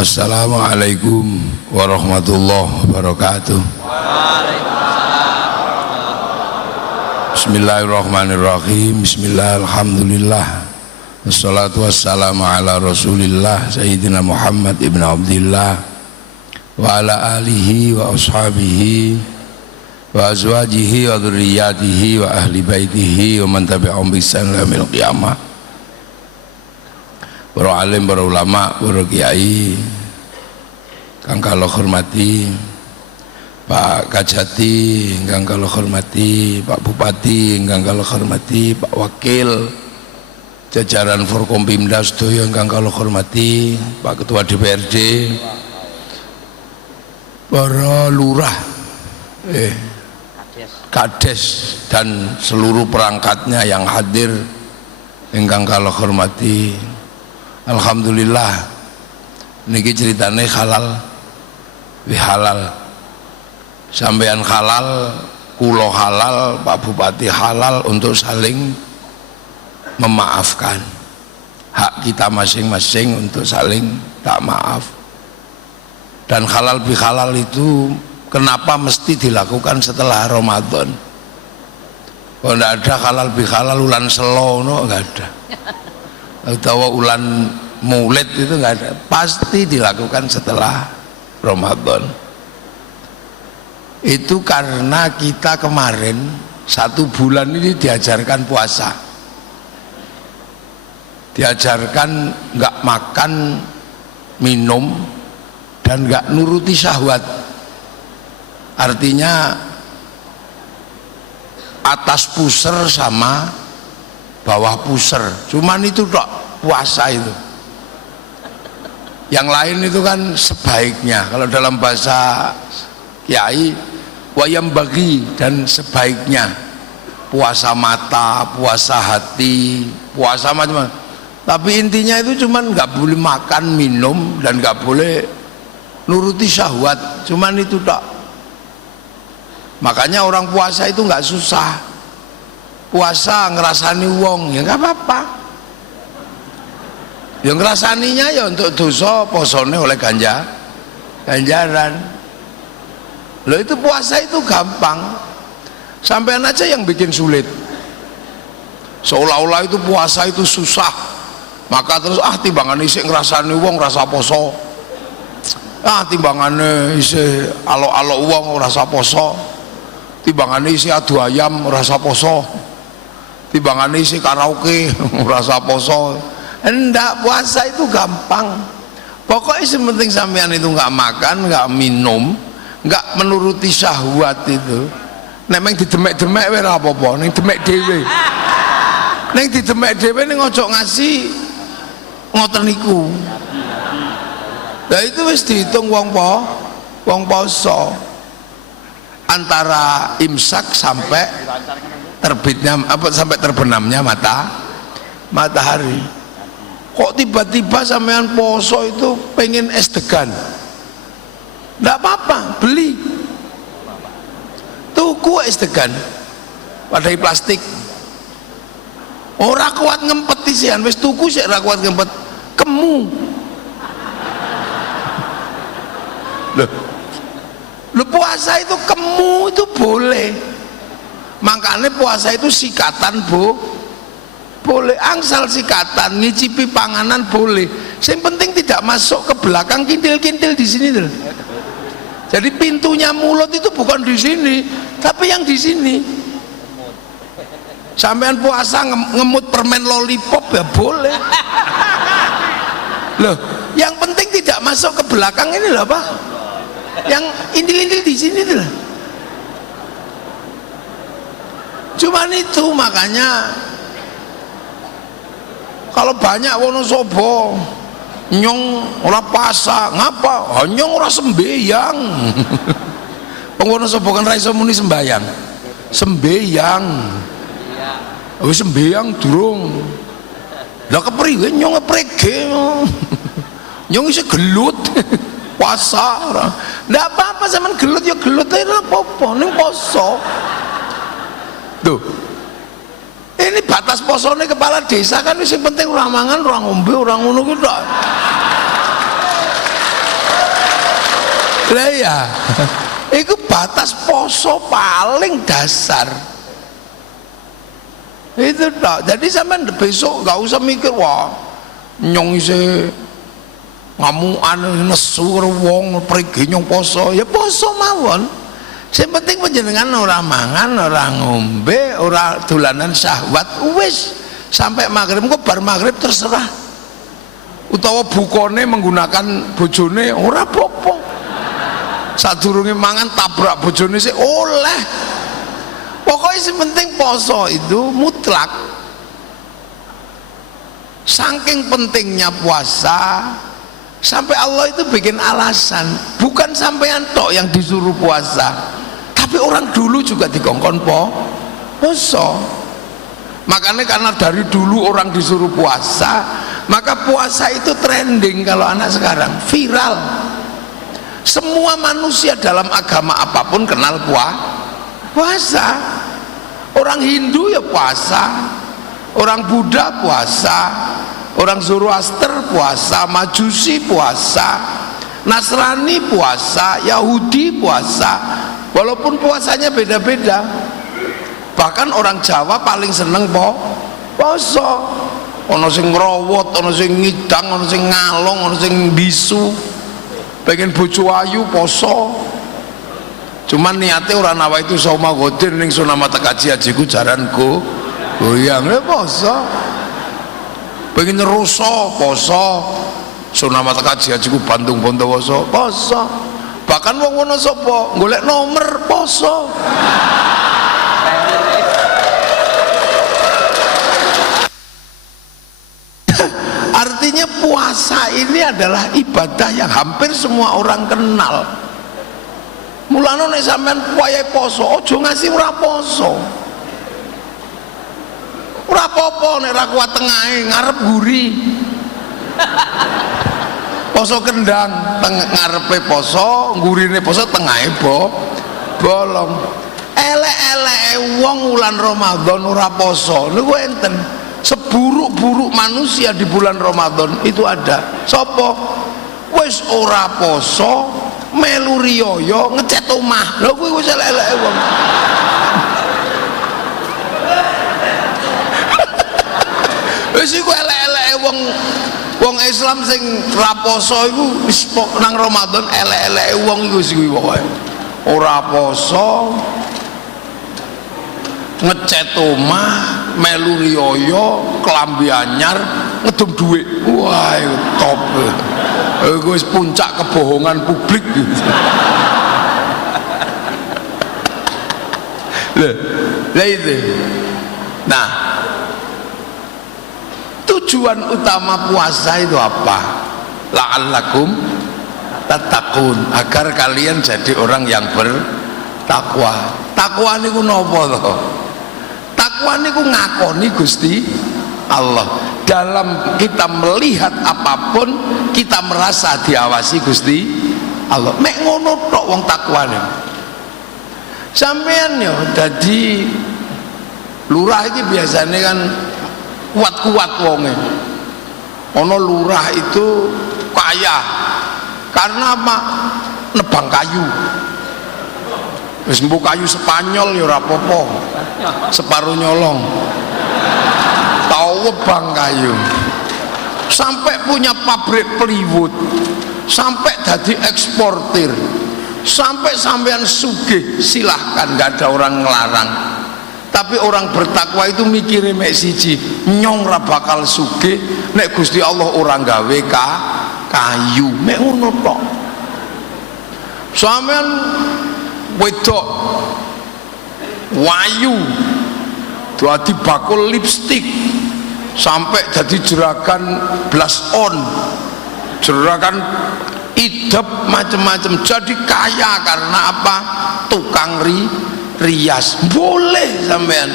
Assalamualaikum warahmatullahi wabarakatuh. Bismillahirrahmanirrahim. Bismillah, alhamdulillah. Wassalatu wassalamu ala rasulillah Sayyidina Muhammad ibn Abdillah wa ala alihi wa ashabihi wa azwajihi wa dhurriyyatihi wa ahli baitihi wa man tabi'ahum bi ihsan ila yaumil qiyamah. Para alim, para ulama, para kiai kang kula hormati, Pak Kajati ingkang kula hormati, Pak Bupati ingkang kula hormati, Pak Wakil, jajaran Forkompimda sedaya ingkang kula hormati, Pak Ketua DPRD, para lurah, kades dan seluruh perangkatnya yang hadir ingkang kula hormati. Alhamdulillah niki ceritane halal halal, sampean halal, kulo halal, Pak Bupati halal untuk saling memaafkan. Hak kita masing-masing untuk saling tak maaf. Dan halal bihalal itu kenapa mesti dilakukan setelah Ramadan? Kalau tidak ada halal bihalal ulan selono nggak ada, atau ulan Maulid itu nggak ada, pasti dilakukan setelah Ramadan. Itu karena kita kemarin 1 bulan ini diajarkan puasa, diajarkan nggak makan minum dan nggak nuruti syahwat. Artinya atas puser sama bawah puser, cuman itu tok puasa itu. Yang lain itu kan sebaiknya, kalau dalam bahasa kiai wayam bagi, dan sebaiknya puasa mata, puasa hati, puasa macam-macam. Tapi intinya itu cuman nggak boleh makan minum dan nggak boleh nuruti syahwat, cuman itu tak. Makanya orang puasa itu nggak susah. Puasa ngerasani wong ya nggak apa-apa. Yang ngerasaninya ya untuk dosa, posone oleh ganjaran. Loh, itu puasa itu gampang, sampean aja yang bikin sulit. Seolah-olah itu puasa itu susah, maka terus timbangan isi ngerasani wong rasa poso, timbangan isi alok-alok wong rasa poso, timbangan isi adu ayam rasa poso, timbangan isi karaoke rasa poso. Enggak, puasa itu gampang. Pokoknya sementing sampean itu nggak makan, nggak minum, nggak menuruti syahwat itu. Nek meng didemek-demek wae ora apa-apa, ning demek dhewe. Ning didemek dhewe ning ojo ngasih ngoten niku. Lah itu wis dihitung wong poso. Antara imsak sampai terbitnya sampai terbenamnya matahari. Kok tiba-tiba sampean poso itu pengen es degan? Nggak apa-apa, beli, tuku es degan padai plastik. Ora kuat ngempet isian, wis tuku sik ora kuat ngempet, kemu. Loh, puasa itu kemu itu boleh. Makanya puasa itu sikatan, boleh, angsal sikatan, ngicipi panganan boleh. Yang penting tidak masuk ke belakang kintil-kintil di sini tuh. Jadi pintunya mulut itu bukan di sini, tapi yang di sini. Sampean puasa ngemut permen lollipop ya boleh. Loh, yang penting tidak masuk ke belakang ini loh Pak. Yang intil-intil di sini tuh. Cuman itu makanya kalau banyak Wonosobo nyong ora puasa, ngapa? Nyong ora sembayang. Wonosobo kan ra iso muni sembayang. Sembayang. Wis sembayang durung. Lah kepriye nyong ngeprege. Nyong iso gelut. Puasa ora. Ndak apa-apa sampean gelut ya gelut ae ora apa-apa, ning poso. Tuh. Ini batas posone kepala desa kan wis penting ora mangan, ora ngombe, ora ngono ku tok. Lah ya, itu batas poso paling dasar. Itu tak. Jadi sampean besok nggak usah mikir wah nyong isi ngamukan nesu karo wong pergi nyong poso. Ya poso mawon. Sing penting panjenengan ora mangan, ora ngombe, ora dolanan syahwat, wis sampai maghrib kok bar maghrib terserah. Utawa bukone menggunakan bojone ora apa-apa. Sadurunge mangan tabrak bojone sik oleh. Pokoknya sing penting poso itu mutlak. Saking pentingnya puasa sampai Allah itu bikin alasan, bukan sampean tok yang disuruh puasa, tapi orang dulu juga dikongkon poso. Makanya karena dari dulu orang disuruh puasa, maka puasa itu trending. Kalau anak sekarang viral, semua manusia dalam agama apapun kenal puasa. Orang Hindu ya puasa, orang Buddha puasa, orang Zoroaster puasa, Majusi puasa, Nasrani puasa, Yahudi puasa, walaupun puasanya beda-beda. Bahkan orang Jawa paling seneng poso. Ono sing ngrowot, ono sing ngidang, ono sing ngalong, ono sing bisu. Pengen bojo ayu poso. Cuman niatnya orang nawa itu soma godir ning sunama tekaji ajiku jaranku goyang poso. Pengen neruso poso. Sunama tekaji ajiku Bandung Bondowoso poso. Bahkan wong ngono sapa golek nomor poso. Artinya puasa ini adalah ibadah yang hampir semua orang kenal. Mulane nek sampean wayahe poso aja ngasih ora poso. Ora apa-apa nek ra kuat tengahe ngarep guri. Poso kendang ngarepe poso, gurine poso tengahe bolong. Elek-eleke wong wulan Ramadan ora poso niku enten. Seburuk-buruk manusia di bulan Ramadan itu ada. Sopo? Wis ora poso, melu riyo ngecat omah. Lha kuwi wis elek-eleke wong. Wis iku elek-eleke wong Islam sing ra poso iku wis nang Ramadan elek-eleke wong iku wis kuwi pokoke. Ora poso, ngecat omah, melu riyo, kelambi anyar, ngedum duit. Wah, itu top. Itu puncak kebohongan publik gitu. Lah itu. Nah, tujuan utama puasa itu apa? La'allakum tattaqun, agar kalian jadi orang yang bertakwa. Takwa niku napa to? Takwa niku ngakoni Gusti Allah. Dalam kita melihat apapun kita merasa diawasi Gusti Allah. Mek ngono tok wong takwane. Sampeyan yo dadi lurah iki biasanya kan kuat-kuat wonge. Ono lurah itu kaya karena apa? Nebang kayu. Wis mbok kayu Spanyol ya ora apa-apa. Separuh nyolong. Tau webang kayu. Sampai punya pabrik plywood. Sampai jadi eksportir. Sampai sampean sugih silahkan, nggak ada orang ngelarang. Tapi orang bertakwa itu mikirnya mek siji, nyong ra bakal sugih nek Gusti Allah orang gawe kayu. Mek ngono tok. Sampean wedok wayu dadi bakul lipstik sampai jadi jerakan blush on, jerakan idep macam-macam, jadi kaya karena apa? Tukang rias boleh sampean.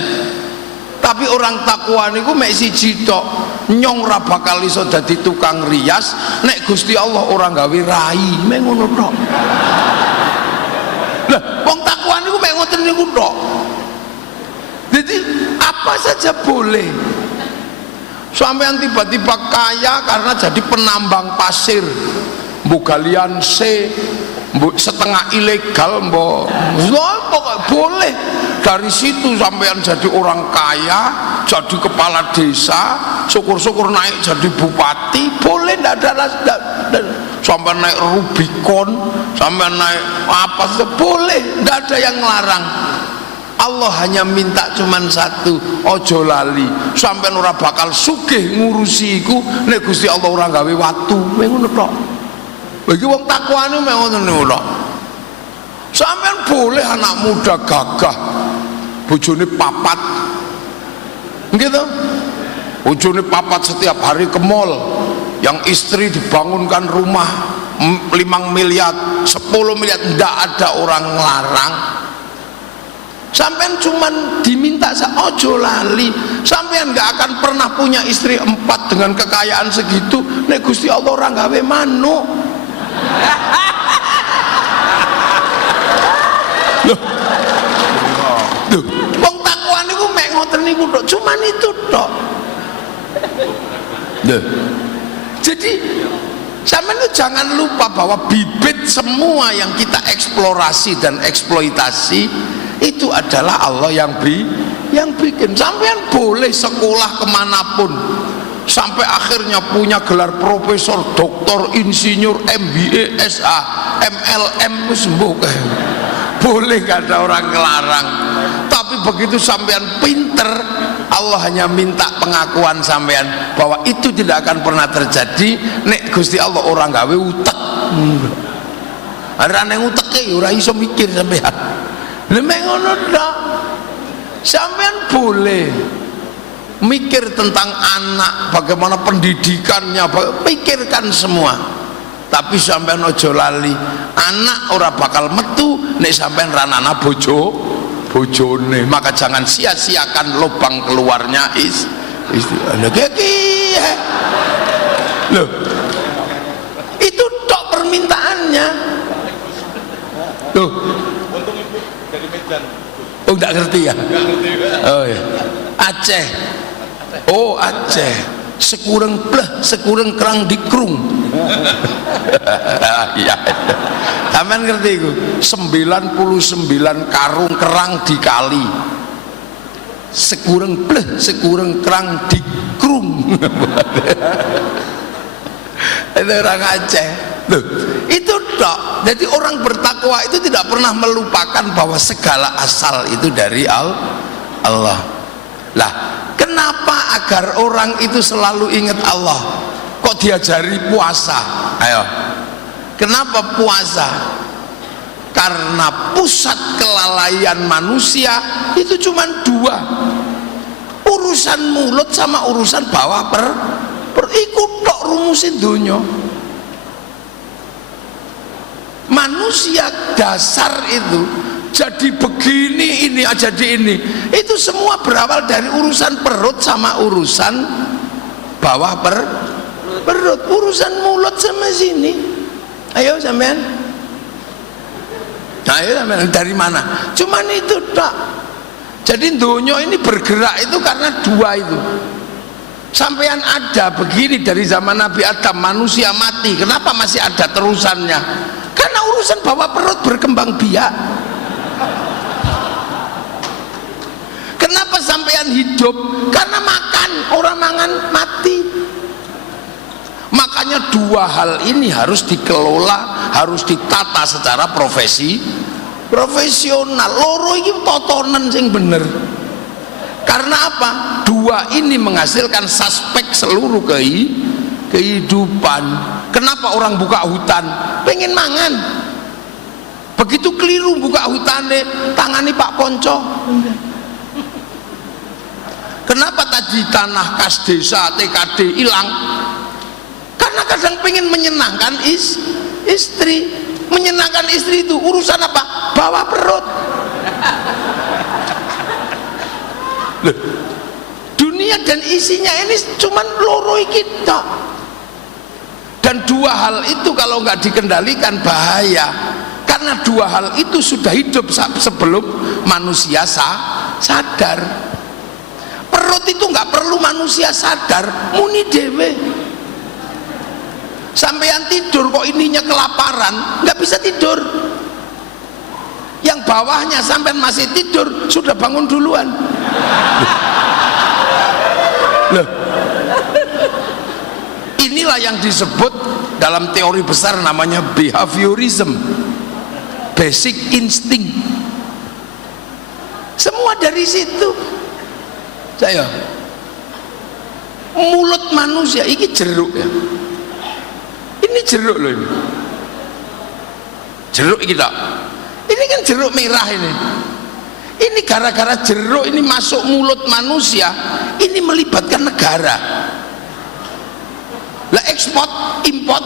Tapi orang takwa niku mek siji tok, nyong ra bakal iso dadi tukang rias nek Gusti Allah orang gawe rai. Mek ngono tok. Lah wong takwa niku mek ngoten niku tok. Jadi apa saja boleh. Sampean tiba-tiba kaya karena jadi penambang pasir, mbok galian C, setengah ilegal mbok boleh. Dari situ sampean jadi orang kaya, jadi kepala desa, syukur-syukur naik jadi bupati, boleh, ndak ada sampai naik Rubicon, sampai naik apa saja boleh, ndak ada yang ngelarang. Allah hanya minta cuman satu, ojo lali sampean ora bakal sugih ngurusi iku nek Gusti Allah ora gawe watu, ngono tok. Bagi wong takwane mek ngoten niku tok. Sampean boleh anak muda gagah, bojone papat, gitu. Bojone papat setiap hari ke mall, yang istri dibangunkan rumah 5 miliar, 10 miliar, ndak ada orang ngelarang. Sampean cuman diminta ojo lali, sampean nggak akan pernah punya istri 4 dengan kekayaan segitu nek Gusti Allah ora gawe manuk. Loh, wong takwa niku mek ngoten niku tok, cuman itu tok. Loh. Jadi sampean itu jangan lupa bahwa bibit semua yang kita eksplorasi dan eksploitasi itu adalah Allah yang bikin. Sampean boleh sekolah kemanapun sampai akhirnya punya gelar profesor, doktor, insinyur, MBA, SA, MLM, sembuh boleh, gak ada orang ngelarang. Tapi begitu sampean pinter, Allah hanya minta pengakuan sampean bahwa itu tidak akan pernah terjadi nek Gusti Allah orang gawe utek. Ada yang uteke ora iso mikir sampean. Lemeng ngono tok. Sampean boleh mikir tentang anak, bagaimana pendidikannya, pikirkan semua. Tapi sampean ojo lali, anak ora bakal metu nek sampean ranana bojone. Maka jangan sia-siakan lubang keluarnya loh, itu tok permintaannya. Loh, oh enggak ngerti ya? Oh ya. Aceh. Oh Aceh. Sekurang pleh, sekurang kerang dikrung. Iya. Sampean ngerti iku? 99 karung kerang dikali. Sekurang pleh, sekurang kerang dikrung. Itu orang Aceh. Loh, itu tok. Jadi orang bertakwa itu tidak pernah melupakan bahwa segala asal itu dari Allah. Lah, kenapa agar orang itu selalu ingat Allah? Kok diajari puasa? Ayo. Kenapa puasa? Karena pusat kelalaian manusia itu cuma 2. Urusan mulut sama urusan bawah ikut tok rumusin dunia. Manusia dasar itu jadi begini, ini jadi ini, itu semua berawal dari urusan perut sama urusan bawah perut, urusan mulut sama sini. Ayo sampean, ayo sampean, dari mana? Cuman itu tak. Jadi dunia ini bergerak itu karena 2 itu. Sampean ada begini dari zaman Nabi Adam, manusia mati, kenapa masih ada terusannya? Karena urusan bawah perut berkembang biak. Kenapa sampean hidup? Karena makan, orang mangan mati. Makanya 2 hal ini harus dikelola, harus ditata secara profesional. Loro iki totonen sing bener. Karena apa? 2 ini menghasilkan suspek seluruh kehidupan. Kenapa orang buka hutan? Pengen mangan. Begitu keliru buka hutannya, tangani Pak Ponco. Kenapa tadi tanah kas desa TKD hilang? Karena kadang pengen menyenangkan istri. Menyenangkan istri itu urusan apa? Bawa perut. Loh, dunia dan isinya ini cuman loro kita. Dan 2 hal itu kalau nggak dikendalikan bahaya. Karena 2 hal itu sudah hidup sebelum manusia sadar. Perut itu nggak perlu manusia sadar, muni dewe. Sampean tidur kok ininya ujungnya kelaparan, nggak bisa tidur. Yang bawahnya sampai masih tidur sudah bangun duluan. Loh. Inilah yang disebut dalam teori besar namanya behaviorism, basic instinct. Semua dari situ. Saya mulut manusia ini jeruk ya. Ini jeruk loh ini. Jeruk kita. Ini kan jeruk merah ini. Ini gara-gara jeruk ini masuk mulut manusia, ini melibatkan negara. Lah ekspor, import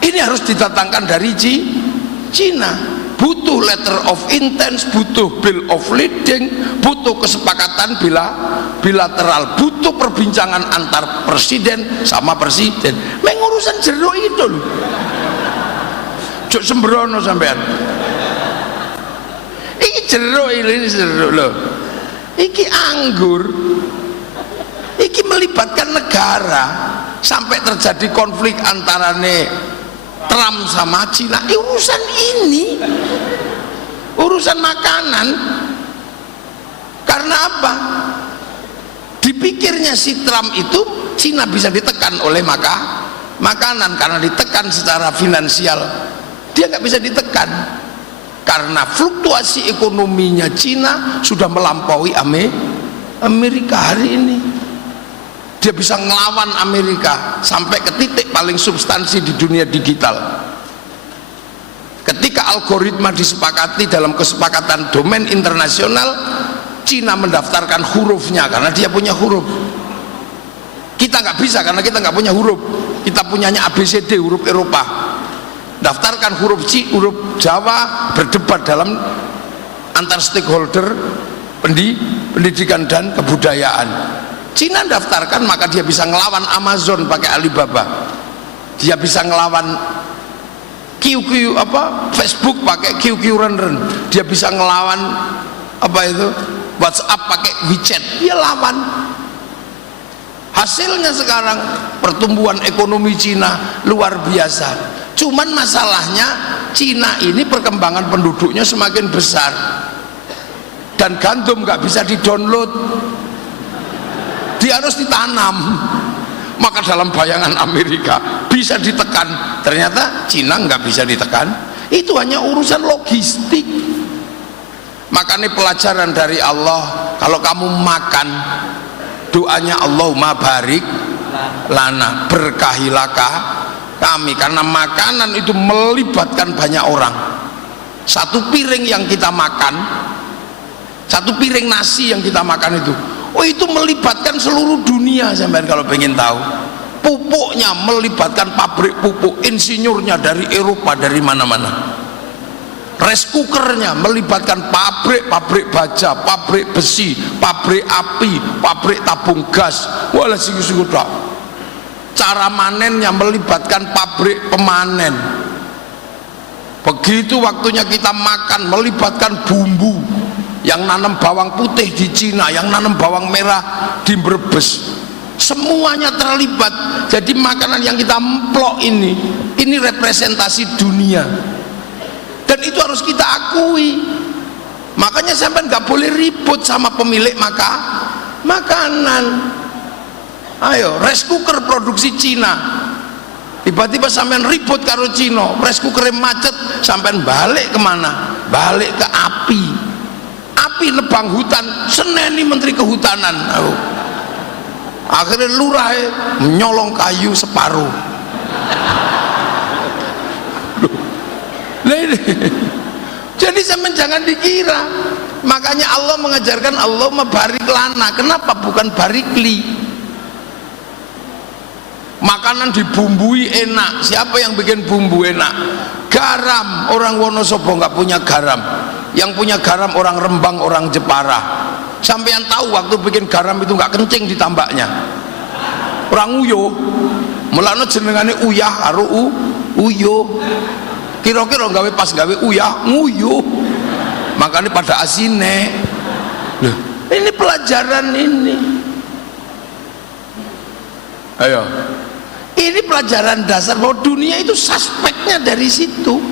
ini harus didatangkan dari Cina. Butuh letter of intent, butuh bill of lading, butuh kesepakatan bilateral, butuh perbincangan antar presiden sama presiden. Mengurusan jeruk itu loh. Cuk sembrono sampean. Iki jeruk ini jeruk loh. Iki anggur. Iki melibatkan negara sampai terjadi konflik antarane Trump sama Cina. Urusan ini, urusan makanan. Karena apa? Dipikirnya si Trump itu Cina bisa ditekan oleh makanan, karena ditekan secara finansial. Dia nggak bisa ditekan karena fluktuasi ekonominya Cina sudah melampaui Amerika hari ini. Dia bisa ngelawan Amerika sampai ke titik paling substansi di dunia digital. Ketika algoritma disepakati dalam kesepakatan domain internasional, Cina mendaftarkan hurufnya karena dia punya huruf. Kita nggak bisa karena kita nggak punya huruf. Kita punyanya ABCD, huruf Eropa. Daftarkan huruf huruf Jawa, berdebat dalam antar stakeholder pendidikan dan kebudayaan. Cina daftarkan, maka dia bisa ngelawan Amazon pakai Alibaba. Dia bisa ngelawan QQ Facebook pakai QQ Run. Dia bisa ngelawan WhatsApp pakai WeChat. Dia lawan. Hasilnya sekarang pertumbuhan ekonomi Cina luar biasa. Cuman masalahnya Cina ini perkembangan penduduknya semakin besar dan gandum nggak bisa didownload, dia harus ditanam. Maka dalam bayangan Amerika bisa ditekan, ternyata Cina nggak bisa ditekan. Itu hanya urusan logistik. Makanya pelajaran dari Allah, kalau kamu makan, doanya Allahumma barik lana, berkahilah kami, karena makanan itu melibatkan banyak orang. Satu piring yang kita makan, satu piring nasi yang kita makan itu melibatkan seluruh dunia. Sampai kalau pengen tahu, pupuknya melibatkan pabrik pupuk, insinyurnya dari Eropa, dari mana-mana. Rice cookernya melibatkan pabrik baja, pabrik besi, pabrik api, pabrik tabung gas. Walah sungguh-sungguh tak. Cara manennya melibatkan pabrik pemanen. Begitu waktunya kita makan, melibatkan bumbu. Yang nanam bawang putih di Cina, yang nanam bawang merah di Brebes, semuanya terlibat. Jadi makanan yang kita emplok ini representasi dunia, dan itu harus kita akui. Makanya sampai nggak boleh ribut sama pemilik makanan. Ayo, rice cooker produksi Cina, tiba-tiba sampean ribut karo Cina, rice cooker macet, sampean balik kemana? Balik ke api nebang hutan, seneni menteri kehutanan. Akhirnya lurah menyolong kayu separuh. Jadi sampean jangan dikira. Makanya Allah mengajarkan Allahumma barik lana. Kenapa bukan barikli? Makanan dibumbui enak. Siapa yang bikin bumbu enak? Garam. Orang Wonosobo nggak punya garam. Yang punya garam orang Rembang, orang Jepara. Sampai yang tahu waktu bikin garam itu nggak kencing ditambaknya. Orang Uyo, melano jenengane uyah karo uyo. Kira-kira gawe pas gawe uyah nguyu. Makanya pada asine. Loh, ini pelajaran ini. Ayo. Ini pelajaran dasar bahwa dunia itu suspeknya dari situ,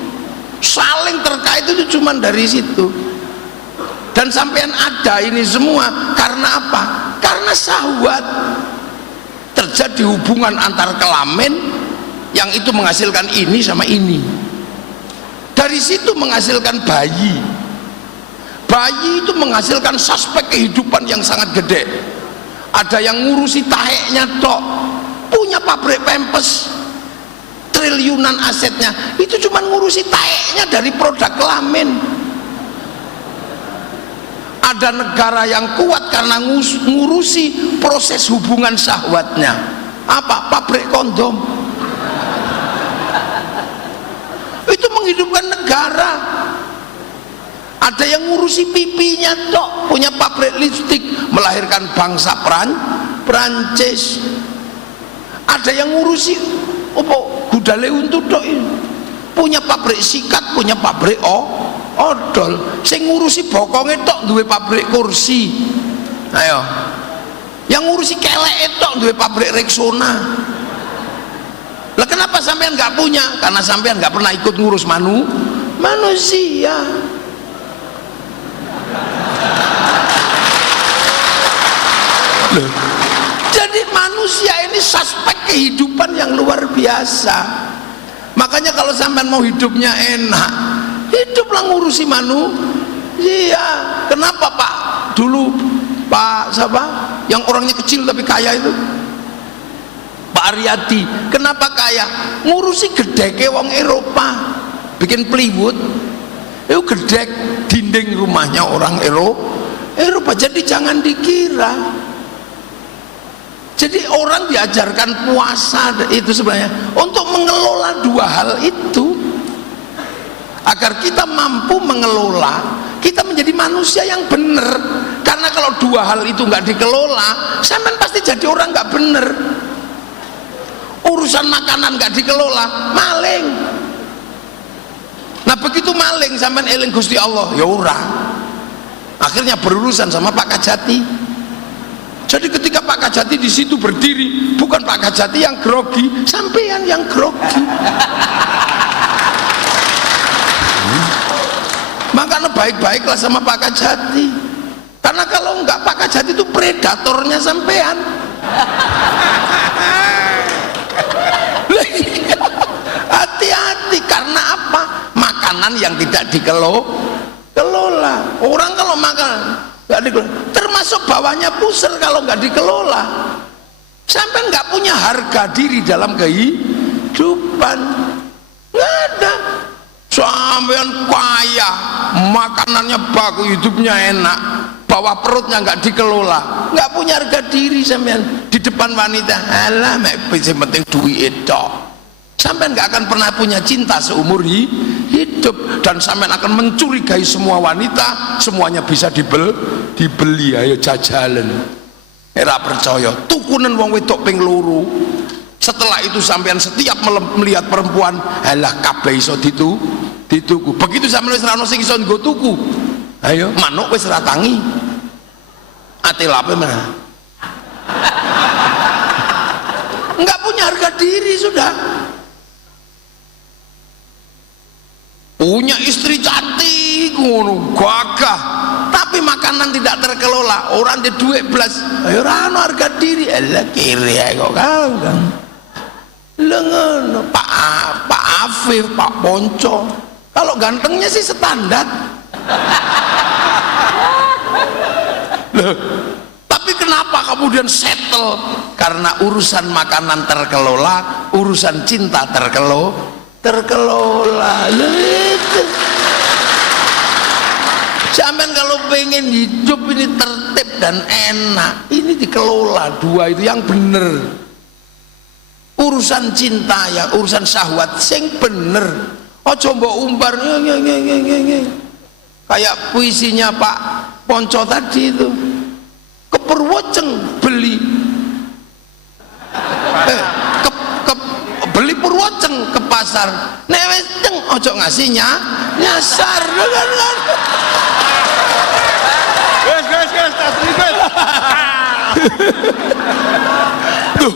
saling terkait itu cuma dari situ. Dan sampean ada ini semua karena apa? Karena syahwat. Terjadi hubungan antar kelamin yang itu menghasilkan ini sama ini. Dari situ menghasilkan bayi. Bayi itu menghasilkan suspek kehidupan yang sangat gede. Ada yang ngurusi taheknya tok, punya pabrik pempes, triliunan asetnya, itu cuma ngurusi taheknya dari produk kelamin. Ada negara yang kuat karena ngurusi proses hubungan syahwatnya. Apa? Pabrik kondom. Itu menghidupkan negara. Ada yang ngurusi pipinya tok, punya pabrik lipstik, melahirkan bangsa Prancis. Ada yang ngurusi gudale untuk tok ini, punya pabrik sikat, punya pabrik odol. Sing ngurusi bokonge tok duwe pabrik kursi. Ayo, yang ngurusi keleke tok duwe pabrik Rexona. Lah kenapa sampean nggak punya? Karena sampean nggak pernah ikut ngurus manusia. Loh, jadi manusia ini suspek kehidupan yang luar biasa. Makanya kalau sampean mau hidupnya enak, hiduplah ngurusi manusia. Kenapa Pak? Dulu Pak siapa? Yang orangnya kecil tapi kaya itu, Pak Aryadi. Kenapa kaya? Ngurusi gedeke wong Eropa, bikin plywood. Itu gedek dinding rumahnya orang Eropa. Jadi jangan dikira. Jadi orang diajarkan puasa itu sebenarnya untuk mengelola dua hal itu, agar kita mampu mengelola, kita menjadi manusia yang benar. Karena kalau dua hal itu nggak dikelola, sampean pasti jadi orang nggak benar. Urusan makanan nggak dikelola, maling. Nah begitu maling, sampean eling Gusti Allah, ya ora. Akhirnya berurusan sama Pak Kajati. Jadi ketika Pak Kajati di situ berdiri, bukan Pak Kajati yang grogi, sampean yang grogi. Makanya baik-baiklah sama Pak Kajati. Karena kalau enggak, Pak Kajati itu predatornya sampean. Hati-hati, karena apa? Makanan yang tidak dikelola. Orang kalau makan nggak dikelola, termasuk bawahnya pusar kalau nggak dikelola, sampai nggak punya harga diri dalam kehidupan. Nggak ada. Sampean kaya, makanannya bagus, hidupnya enak, bawah perutnya nggak dikelola, nggak punya harga diri sampean di depan wanita. Alah, mek penting duit tok. Sampean nggak akan pernah punya cinta seumur hidup, dan sampean akan mencurigai semua wanita, semuanya bisa dibeli. Ayo jajalan. Era percaya tukunan wong wedok ping loro. Setelah itu sampean setiap melihat perempuan, alah kabeh iso dituku. Begitu sampean wis ra ono sing iso nggo tuku, ayo manuk wis ra tangi. Ati lape mana? Enggak punya harga diri sudah. Punya istri cantik ngono, gagah, tapi makanan tidak terkelola, orang di duit belas, ayo rano harga diri, elah kiri kok kang, lengan, Pak Afif, Pak Ponco, kalau gantengnya sih standar, loh, tapi kenapa kemudian settle? Karena urusan makanan terkelola, urusan cinta terkelola. Itu sampean kalau pengen hidup ini tertib dan enak, ini dikelola dua itu yang bener. Urusan cinta ya, urusan syahwat sing bener. Ojo mbok umbar kayak puisinya Pak Ponco tadi itu, ke Purwoceng beli beli Purwoceng ke pasar, nek wis ceng ojo ngasihnya nyasar kan. Guys, tas ribet. Tuh,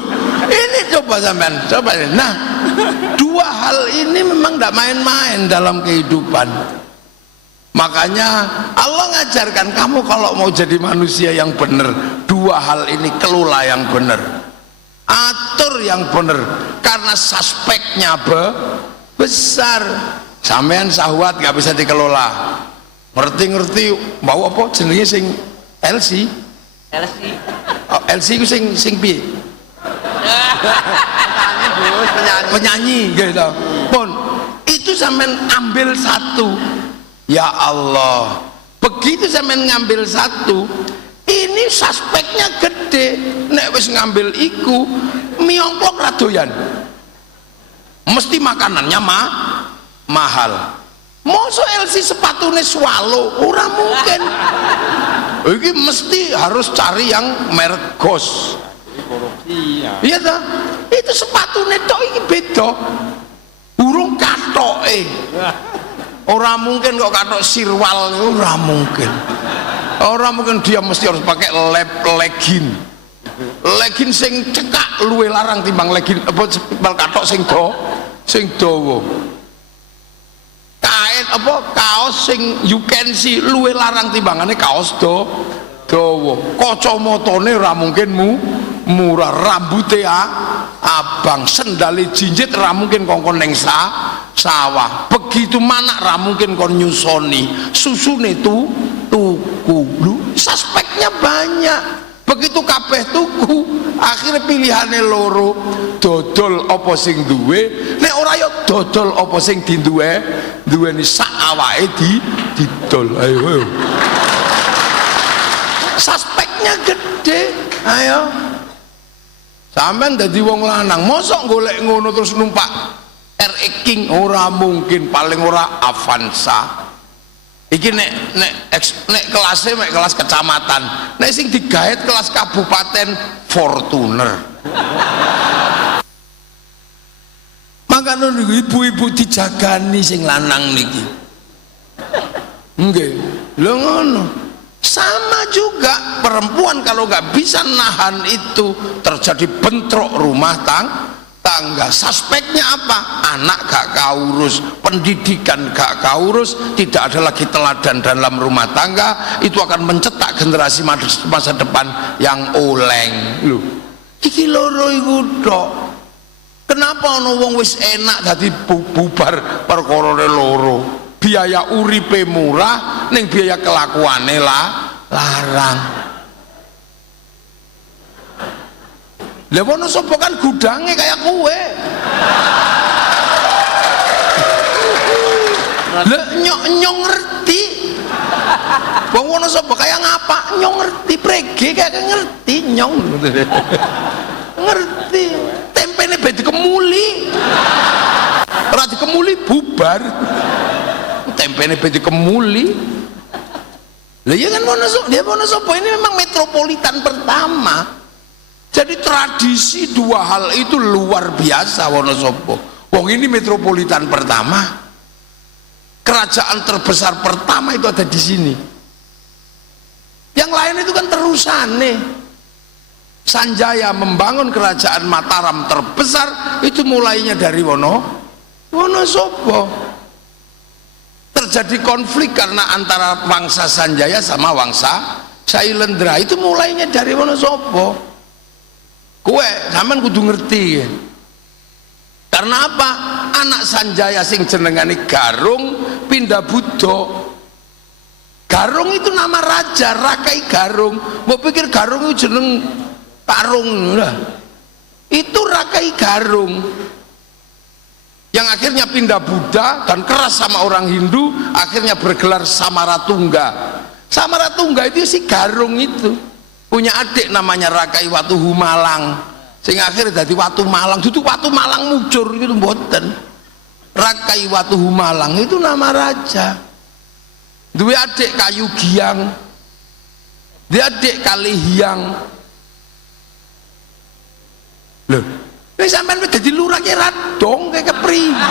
ini coba sampean, coba. Nah, dua hal ini memang tidak main-main dalam kehidupan. Makanya Allah ngajarkan kamu kalau mau jadi manusia yang benar, dua hal ini kelola yang benar, atur yang benar, karena suspeknya besar. Sampean syahwat nggak bisa dikelola. Ngerti-ngerti mau apa jenenge sing LC? LC. Oh, LC ku sing piye? Penyanyi gitu. Pun itu sampean ambil satu. Ya Allah, begitu sampean ngambil satu, ini suspeknya gede. Nek wis ngambil iku, miongklok radoyan. Mesti makanannya mahal. Mosok LC sepatune swallow, ora mungkin. Iki mesti harus cari yang merek Ghost. Iya ta? Itu sepatune tok iki beda. Urung katoke. Ora mungkin kok katok sirwal, ora mungkin. Ora mungkin dia mesti harus pakai legging. Legging sing cekak luwe larang timbang legging apa katok sing dawa. Kain apa kaos sing you can see luwe larang timbangane kaos dawa. Kacamatane ora mungkin murah, rambute abang, sendale jinjit ra mungkin kongkon ning sawah. Begitu manak ra mungkin kon nyusoni, susune tuku. Lu suspeknya banyak. Begitu kabeh tuku, akhirnya pilihannya loro, dodol apa sing duwe, nek ora ya dodol apa sing duweni sak awake didol. Ayo. Suspeknya gede. Ayo. Sampeyan dadi wong lanang, mosok golek ngono terus numpak RX King ora mungkin, paling ora Avanza. Iki nek kelasnya mek kelas kecamatan, nek sing digaet kelas kabupaten Fortuner. Makanya ibu-ibu dijagani sing lanang niki. Nggih, lho ngono. Sama juga perempuan kalau nggak bisa nahan itu terjadi bentrok rumah tangga. Suspeknya apa? Anak gak kaurus, pendidikan gak kaurus, tidak ada lagi teladan dalam rumah tangga, itu akan mencetak generasi masa depan yang oleng. Loh, iki loro iku tok. Kenapa ono wong wis enak dadi bubar perkorone loro? Biaya uripe murah ning biaya kelakuane larang. Lah wono sapa kan gudange kayak kue. Lah nyong ngerti. Wong wono sapa kayak ngapa? Nyong ngerti prege kayak ngerti nyong. Ngerti. Tempene be dikemuli. Ora dikemuli bubar. Tempene be dikemuli. Lah ya kan Wonosobo ini memang metropolitan pertama. Jadi tradisi dua hal itu luar biasa Wonosobo. Wong ini metropolitan pertama. Kerajaan terbesar pertama itu ada di sini. Yang lain itu kan terusan nih. Sanjaya membangun kerajaan Mataram terbesar itu mulainya dari Wonosobo. Terjadi konflik karena antara Wangsa Sanjaya sama Wangsa Sailendra, itu mulainya dari Wonosobo. Kue sampean kudu ngerti. Karena apa? Anak Sanjaya sing jenengane Garung pindah Buddha. Garung itu nama raja, Rakai Garung. Mau pikir Garung itu jeneng Tarung lah. Itu Rakai Garung. Yang akhirnya pindah Buddha dan keras sama orang Hindu, akhirnya bergelar Samaratungga. Samaratungga itu si Garung itu punya adik namanya Rakai Watu Humalang, sehingga akhirnya jadi Watu Malang. Itu Watu Malang mucur gitu mboten. Rakai Watu Humalang itu nama raja. Dua adik Kayu Giang, dia adik Kalihiang. Loh, ini sampean wis dadi lurah ki radong kayak kepriye.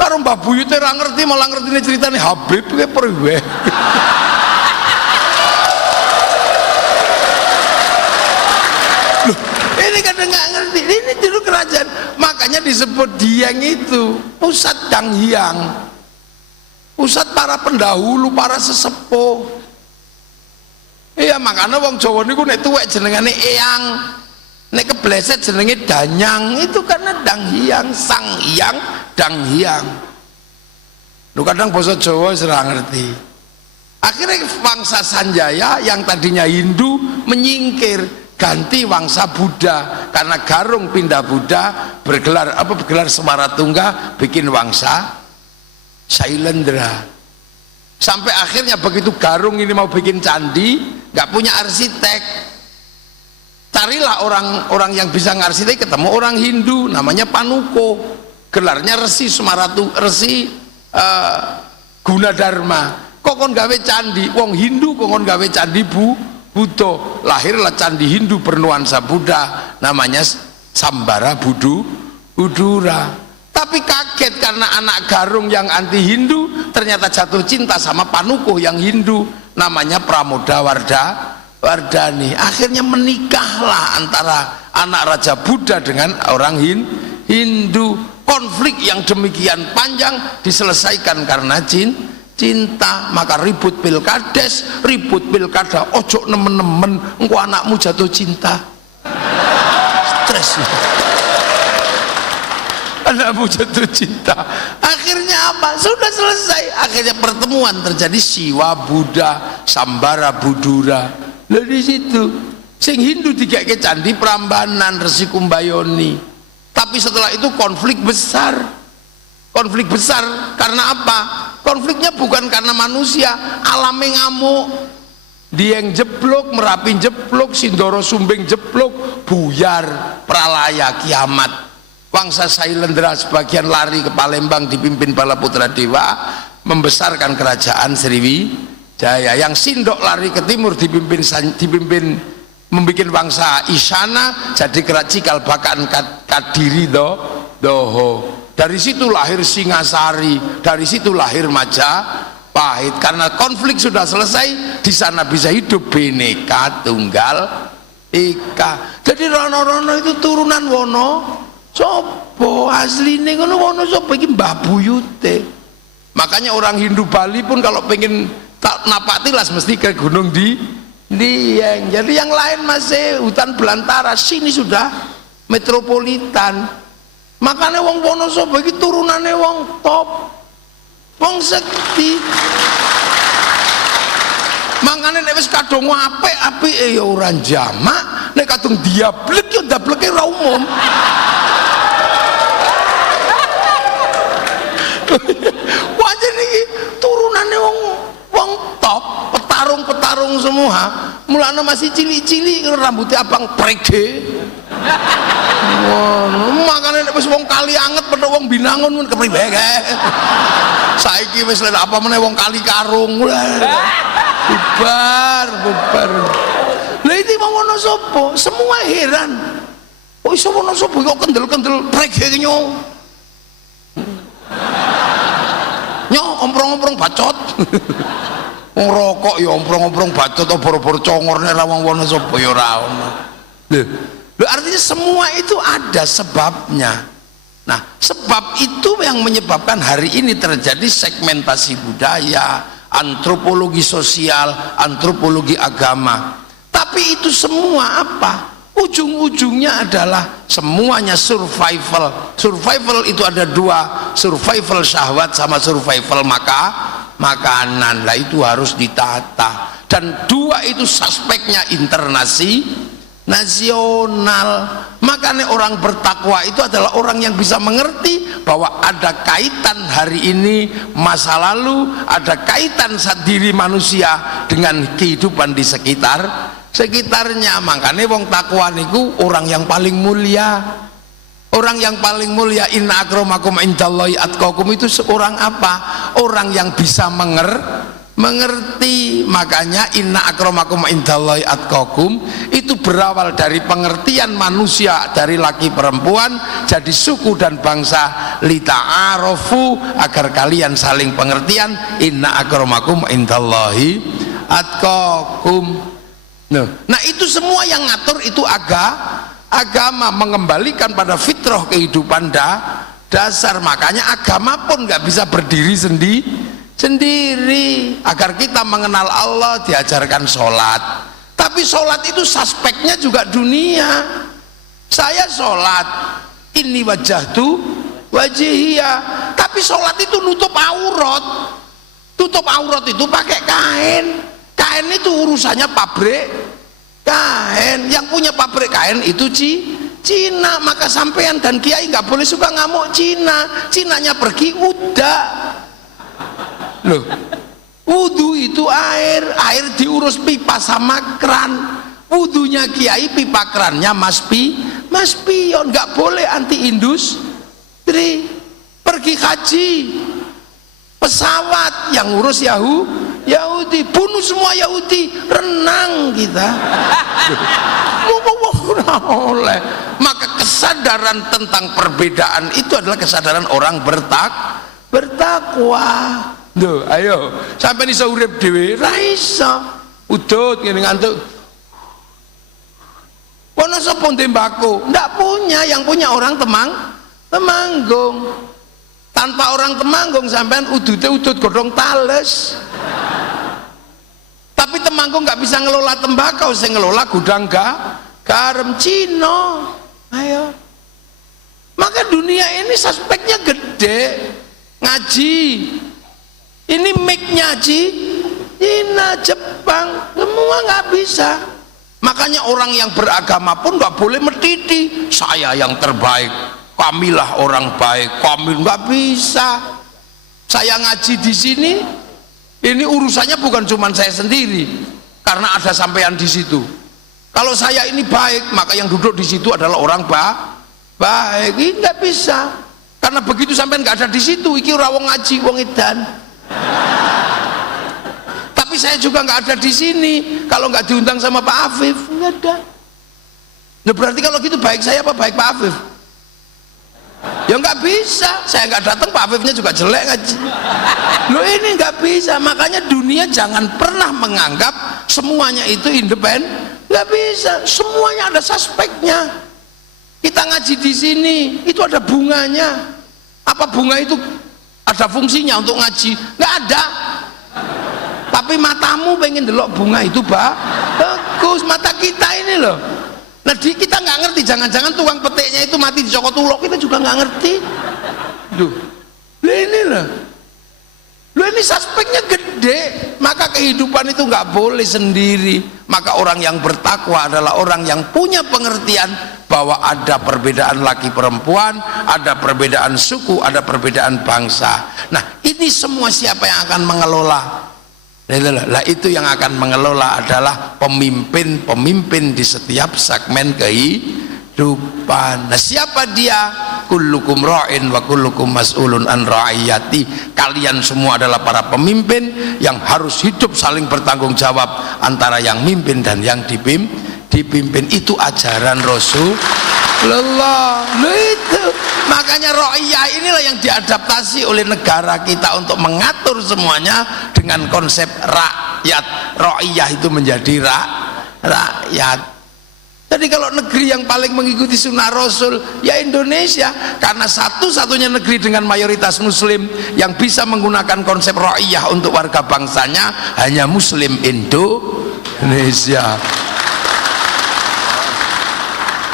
Karo Mbah Buyut ora ngerti, malah ngertine ceritane Habib kayak priwe. kadang nggak ngerti ini dulu kerajaan, makanya disebut Dieng itu pusat Dang Hyang, pusat para pendahulu, para sesepuh. Iya, makanya wong Jawa niku nek tuwek jenengane Eyang, nek kebleset jenenge Danyang, itu karena Dang Hyang, Sang Hyang, Dang Hyang. Lu kadang basa Jawa ora ngerti. Akhirnya bangsa Sanjaya yang tadinya Hindu menyingkir, ganti wangsa Buddha, karena Garung pindah Buddha, bergelar Semaratungga, bikin wangsa Sailendra. Sampai akhirnya begitu Garung ini mau bikin candi, nggak punya arsitek, carilah orang yang bisa ngarsitek, ketemu orang Hindu namanya Panuko, gelarnya Resi Gunadarma. Kokon gawe candi, wong Hindu kokon gawe candi Buddha, lahirlah candi Hindu bernuansa Buddha, namanya Sambara Budura. Tapi kaget karena anak Garung yang anti Hindu ternyata jatuh cinta sama Panukuh yang Hindu, namanya Pramoda Wardani. Akhirnya menikahlah antara anak Raja Buddha dengan orang Hindu. Konflik yang demikian panjang diselesaikan karena cinta. Maka ribut pilkada, ojo nemen-nemen engko anakmu jatuh cinta, stres anakmu jatuh cinta. Akhirnya apa? Sudah selesai. Akhirnya pertemuan terjadi, Siwa Buddha, Sambara Budura. Lah di situ sing Hindu digake candi Prambanan, Resi Kumbayoni. Tapi setelah itu konflik besar karena apa? Konfliknya bukan karena manusia, alamnya ngamuk, Dieng jeblok, Merapi jeblok, Sindoro Sumbing jeblok, buyar, pralaya, kiamat. Wangsa Sailendra sebagian lari ke Palembang dipimpin Balaputra Dewa, membesarkan kerajaan Sriwijaya. Yang Sindok lari ke timur dipimpin membikin bangsa Isana, jadi Cikal Bakaan Kadiri Doho. Dari situ lahir Singasari, dari situ lahir Majapahit. Karena konflik sudah selesai, di sana bisa hidup Bhinneka Tunggal Ika. Jadi rono-rono itu turunan Wono Sobo, asline ngono Wono Sobo iki Mbah Buyute. Makanya orang Hindu Bali pun kalau pengen napak tilas mesti ke gunung Dieng. Jadi yang lain masih hutan belantara, sini sudah metropolitan. Makanya wong Wonosobo iki turunane wong top, wong sekti. Makanya nek wis kadung apik-apike ya ora jamak, nek kadung diablek ya dableke ora umum. Wajan iki turunane wong top, petarung semua. Mulane masih cilik-cilik rambutnya abang prege. Makanya wis wong kali anget padha wong Binangun mun kepriwe kae. Saiki wis apa meneh wong Kali Karung. Bubar. Lah iki wong Wonosobo semua heran. Kok iso Wonosobo kok kendel-kendel prege ki nyo. Nyo omprong-omprong bacot. Wong rokok ya omprong-omprong bacot boro-boro congorne ra wong Wonosobo ya ora ono. Lho artinya semua itu ada sebabnya. Nah, sebab itu yang menyebabkan hari ini terjadi segmentasi budaya, antropologi sosial, antropologi agama. Tapi itu semua apa? Ujung-ujungnya adalah semuanya survival. Survival itu ada dua, survival syahwat sama survival makanan. Lah itu harus ditata. Dan dua itu suspeknya nasional. Makanya orang bertakwa itu adalah orang yang bisa mengerti bahwa ada kaitan hari ini masa lalu, ada kaitan diri manusia dengan kehidupan di sekitarnya. Makanya wong takwa niku orang yang paling mulia. Orang yang paling mulia, inna akramakum indallahi atqakum, itu seorang apa? Orang yang bisa mengerti. Makanya inna akramakum indallahi atqakum itu berawal dari pengertian manusia, dari laki perempuan jadi suku dan bangsa, lita'arofu, agar kalian saling pengertian. Inna akramakum indallahi atqakum. Nah itu semua yang ngatur itu agama mengembalikan pada fitrah kehidupan dasar. Makanya agama pun nggak bisa berdiri sendiri. Agar kita mengenal Allah diajarkan sholat, tapi sholat itu suspeknya juga dunia. Saya sholat ini wajahtu wajihia, tapi sholat itu nutup aurat. Tutup aurat itu pakai kain. Kain itu urusannya pabrik kain. Yang punya pabrik kain itu Cina. Maka sampean dan kiai nggak boleh suka ngamuk Cina. Cinanya pergi udah. Loh, wudu itu air diurus pipa sama kran. Wudunya kiai, pipa krannya mas pion. Nggak boleh anti industri. Pergi haji, pesawat yang urus Yahudi, bunuh semua Yahudi, renang kita. Oleh maka kesadaran tentang perbedaan itu adalah kesadaran orang bertakwa. Duh, ayo sampai iso urip dhewe ra iso udut ngene ngantuk. Ono sapa tembako? Ndak punya, yang punya orang Temanggung. Tanpa orang Temanggung sampean udute udut godhong tales. Tapi Temanggung nggak bisa ngelola tembakau, saya ngelola gudang garam Cina. Ayo. Maka dunia ini suspeknya gede. Ngaji. Ini mic-nya Cina, Jepang, semua nggak bisa. Makanya orang yang beragama pun nggak boleh mediti. Saya yang terbaik, kamilah orang baik, kami nggak bisa. Saya ngaji di sini. Ini urusannya bukan cuma saya sendiri, karena ada sampean di situ. Kalau saya ini baik, maka yang duduk di situ adalah orang baik. Ini nggak bisa, karena begitu sampean nggak ada di situ, iki ora wong ngaji, wong edan. Tapi saya juga nggak ada di sini. Kalau nggak diundang sama Pak Afif, nggak ada. Nah, berarti kalau gitu baik saya apa baik Pak Afif? Ya nggak bisa, saya nggak datang Pak Afifnya juga jelek ngaji. Loh ini nggak bisa. Makanya dunia jangan pernah menganggap semuanya itu independen. Nggak bisa, semuanya ada suspeknya. Kita ngaji di sini itu ada bunganya. Apa bunga itu ada fungsinya untuk ngaji? Nggak ada. Tapi matamu pengen delok bunga itu bagus. Mata kita ini loh. Nah kita nggak ngerti, jangan-jangan tukang petiknya itu mati di Joko Tulok, kita juga nggak ngerti. Duh, ini loh. Ini suspeknya gede. Maka kehidupan itu nggak boleh sendiri. Maka orang yang bertakwa adalah orang yang punya pengertian bahwa ada perbedaan laki perempuan, ada perbedaan suku, ada perbedaan bangsa. Nah ini semua siapa yang akan mengelola? Lah itu yang akan mengelola adalah pemimpin di setiap segmen kehidupan. Nah siapa dia? Kullukum ra'in wa kullukum mas'ulun an ra'iyati. Kalian semua adalah para pemimpin yang harus hidup saling bertanggung jawab antara yang mimpin dan yang dipimpin. Itu ajaran Rasulullah. Itu makanya ra'iyah inilah yang diadaptasi oleh negara kita untuk mengatur semuanya dengan konsep rakyat. Ra'iyah itu menjadi rakyat. Jadi kalau negeri yang paling mengikuti sunnah Rasul ya Indonesia, karena satu-satunya negeri dengan mayoritas muslim yang bisa menggunakan konsep ra'iyah untuk warga bangsanya hanya muslim Indonesia.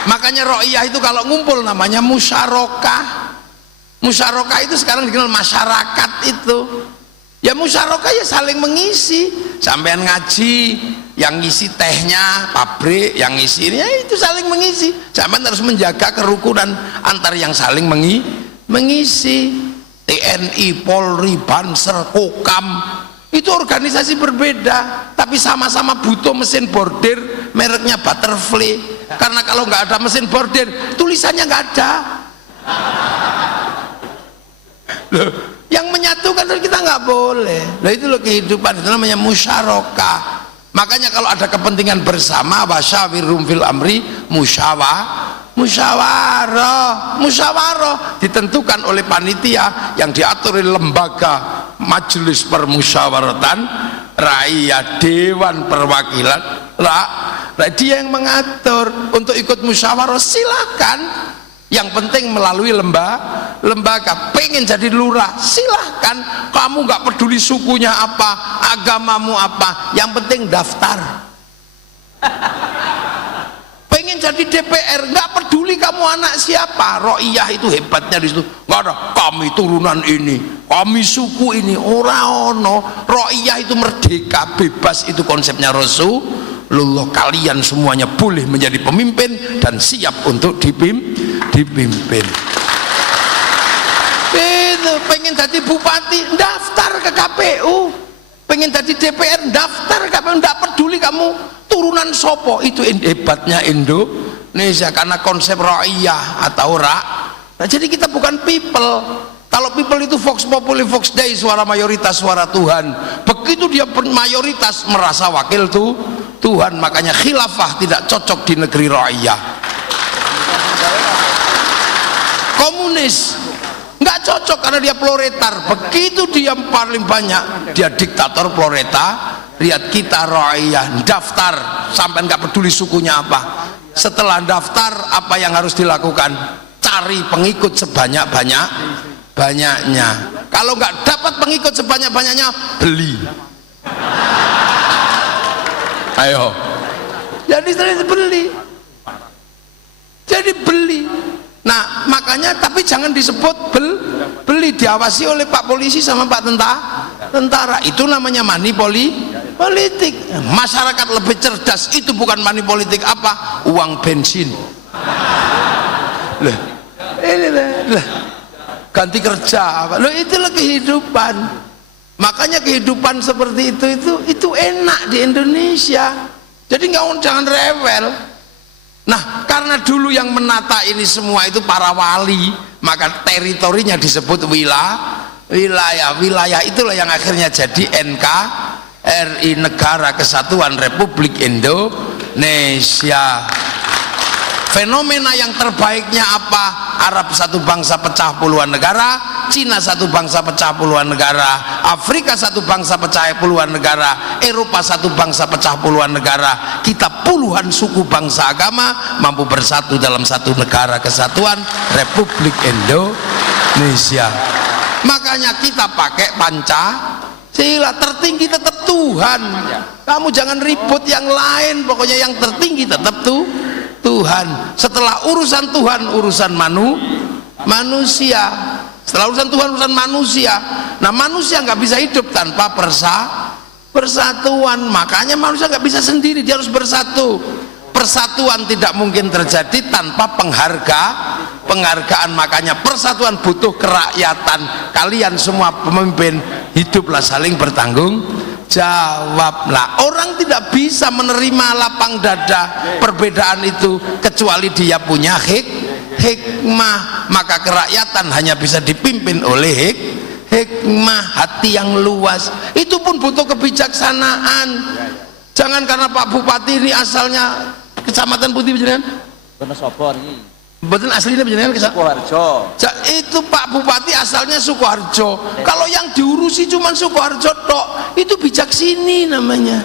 Makanya ra'iyah itu kalau ngumpul namanya musyarakah. Musyarakah itu sekarang dikenal masyarakat itu. Ya musyarakah ya saling mengisi. Sampean ngaji, yang ngisi tehnya pabrik, yang ngisi ini ya itu saling mengisi. Sampean harus menjaga kerukunan antar yang saling mengisi. TNI, Polri, Banser, Kokam itu organisasi berbeda, tapi sama-sama butuh mesin bordir mereknya Butterfly. Karena kalau nggak ada mesin bordir, tulisannya nggak ada. Loh, yang menyatukan kita nggak boleh. Nah itu loh kehidupan, itu namanya musyarakah. Makanya kalau ada kepentingan bersama, wasyawirhum fil amri, musyawarah ditentukan oleh panitia yang diatur oleh lembaga majelis permusyawaratan rakyat, dewan perwakilan Nah, dia yang mengatur. Untuk ikut musyawarah silakan, yang penting melalui lembaga. Pengen jadi lurah silahkan, kamu nggak peduli sukunya apa, agamamu apa, yang penting daftar. Pengen jadi DPR nggak peduli kamu anak siapa. Ro'iyah itu hebatnya di situ, nggak ada kami turunan ini, kami suku ini, ora ono. Ro'iyah itu merdeka, bebas, itu konsepnya Rasulullah. Kalian semuanya boleh menjadi pemimpin dan siap untuk dipimpin. Itu pengen jadi bupati daftar ke KPU, pengen jadi DPR daftar ke KPU, nggak peduli kamu turunan sopo. Itu hebatnya Indonesia, karena konsep ra'iyah atau Nah, jadi kita bukan people. Kalau people itu vox populi vox dei, suara mayoritas suara Tuhan. Begitu dia mayoritas merasa wakil Tuhan, makanya khilafah tidak cocok di negeri ra'iyah. Komunis nggak cocok karena dia proletar. Begitu dia paling banyak, dia diktator proletar. Lihat kita ra'iyah, daftar sampai nggak peduli sukunya apa. Setelah daftar, apa yang harus dilakukan? Cari pengikut sebanyak-banyaknya. Kalau nggak dapat pengikut sebanyak-banyaknya, beli. Ayo, jadi beli. Nah, makanya tapi jangan disebut beli, diawasi oleh Pak Polisi sama Pak Tentara. Itu namanya money politik. Masyarakat lebih cerdas, itu bukan money politik, apa? Uang bensin. Ganti kerja apa? Itulah kehidupan. Makanya kehidupan seperti itu enak di Indonesia. Jadi jangan rewel. Nah, karena dulu yang menata ini semua itu para wali, maka teritorinya disebut wilayah. Itulah yang akhirnya jadi NKRI, Negara Kesatuan Republik Indonesia. Fenomena yang terbaiknya apa? Arab satu bangsa pecah puluhan negara, Cina satu bangsa pecah puluhan negara, Afrika satu bangsa pecah puluhan negara, Eropa satu bangsa pecah puluhan negara. Kita puluhan suku bangsa agama mampu bersatu dalam satu negara kesatuan Republik Indonesia. Makanya kita pakai Pancasila. Tertinggi tetap Tuhan. Kamu jangan ribut yang lain, pokoknya yang tertinggi tetap Tuhan. Setelah urusan Tuhan, urusan manusia. Setelah urusan Tuhan, urusan manusia. Nah, manusia nggak bisa hidup tanpa persatuan. Makanya manusia nggak bisa sendiri, dia harus bersatu. Persatuan tidak mungkin terjadi tanpa penghargaan. Makanya persatuan butuh kerakyatan. Kalian semua pemimpin, hiduplah saling bertanggung jawab. Lah, orang tidak bisa menerima lapang dada perbedaan itu kecuali dia punya hikmah. Maka kerakyatan hanya bisa dipimpin oleh hikmah, hati yang luas. Itu pun butuh kebijaksanaan. Jangan karena Pak Bupati ini asalnya Kecamatan Putih Penjenengan Wonosobo iki. Betul aslinya Penjenengan Sukoharjo. Itu Pak Bupati asalnya Sukoharjo. Kalau yang diurusi cuma Sukoharjo tok, itu bijaksini namanya.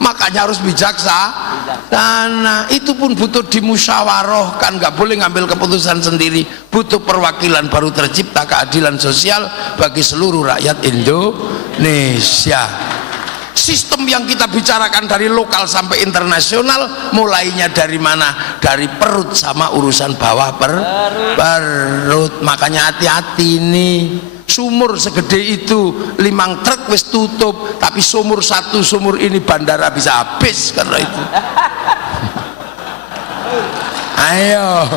Makanya harus bijaksana. Itu pun butuh dimusyawarahkan, nggak boleh ngambil keputusan sendiri. Butuh perwakilan, baru tercipta keadilan sosial bagi seluruh rakyat Indonesia. Sistem yang kita bicarakan dari lokal sampai internasional, mulainya dari mana? Dari perut sama urusan bawah perut. Makanya hati-hati nih. Sumur segede itu 5 truk wis tutup, tapi sumur ini bandara bisa habis karena itu. Ayo,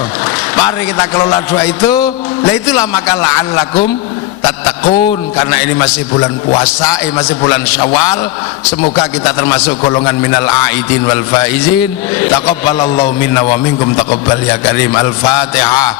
mari kita kelola doa itu. Nah, itulah maka la'allakum tattaqun, karena ini masih bulan puasa, masih bulan Syawal. Semoga kita termasuk golongan minal aidin wal faizin. Taqabbalallahu minna wa minkum taqabbal ya karim. Al-Fatihah.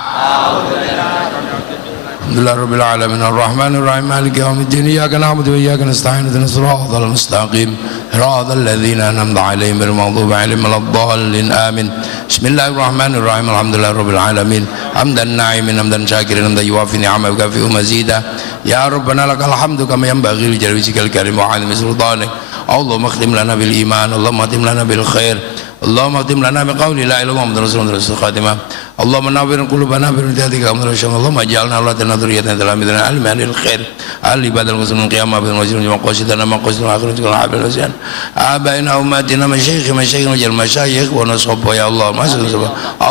Alhamdulillahirabbil alamin arrahmanir rahim maliki yaumiddin iyyaka na'budu wa iyyaka nasta'in ihdinas siratal mustaqim siratal ladzina an'amta 'alaihim ghairil maghdubi 'alaihim waladdallin amin. Bismillahirrahmanirrahim alhamdulillahirabbil alamin hamdan na'imin hamdan syakirin hamdan yuwafi ni'amahu wa yukafi'u mazida ya rabbana lakal hamdu kama yanbaghi li jalali wajhikal karim wa 'azimi sultanik اللهم اختم لنا بالإيمان اللهم اختم لنا بالخير اللهم اختم لنا بقول لا اله الا الله محمد رسول الله الخاتمه اللهم نور قلوبنا بهدايتك اللهم اجعلنا اولادنا ذريتنا تلاميذنا علم عن الخير علي بدل المسلمين القيامه بين وجهنا وقصدنا ما قصدنا اخر كل حبل الوزن ابائنا امهاتنا مشايخنا وجل مشايخ ونصحب يا الله ما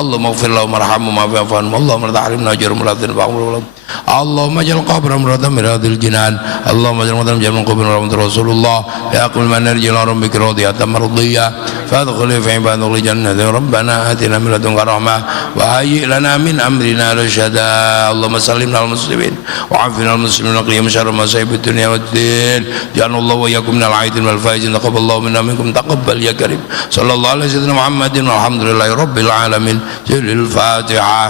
اللهم اغفر لهم وارحمهم واعف عنهم اللهم ارض علينا اجرهم ولا تنفعهم اللهم اجعل قبرهم روضة من رياض الجنان اللهم اجعل قبرهم جنة من قبر رسول الله يا قبل ما نرجو الى ربك راضية مرضية فادخل في عباد الجنة ربنا آتنا من لدنك رحمة وهيئ لنا من أمرنا رشدا اللهم سلمنا المسلمين وعافنا المسلمين وقهم شر مصائب الدنيا والدين جعلنا الله وإياكم من العائدين والفائزين تقبل الله منا منكم تقبل يا كريم صلى الله عليه سيدنا محمد والحمد لله رب العالمين. الفاتحة.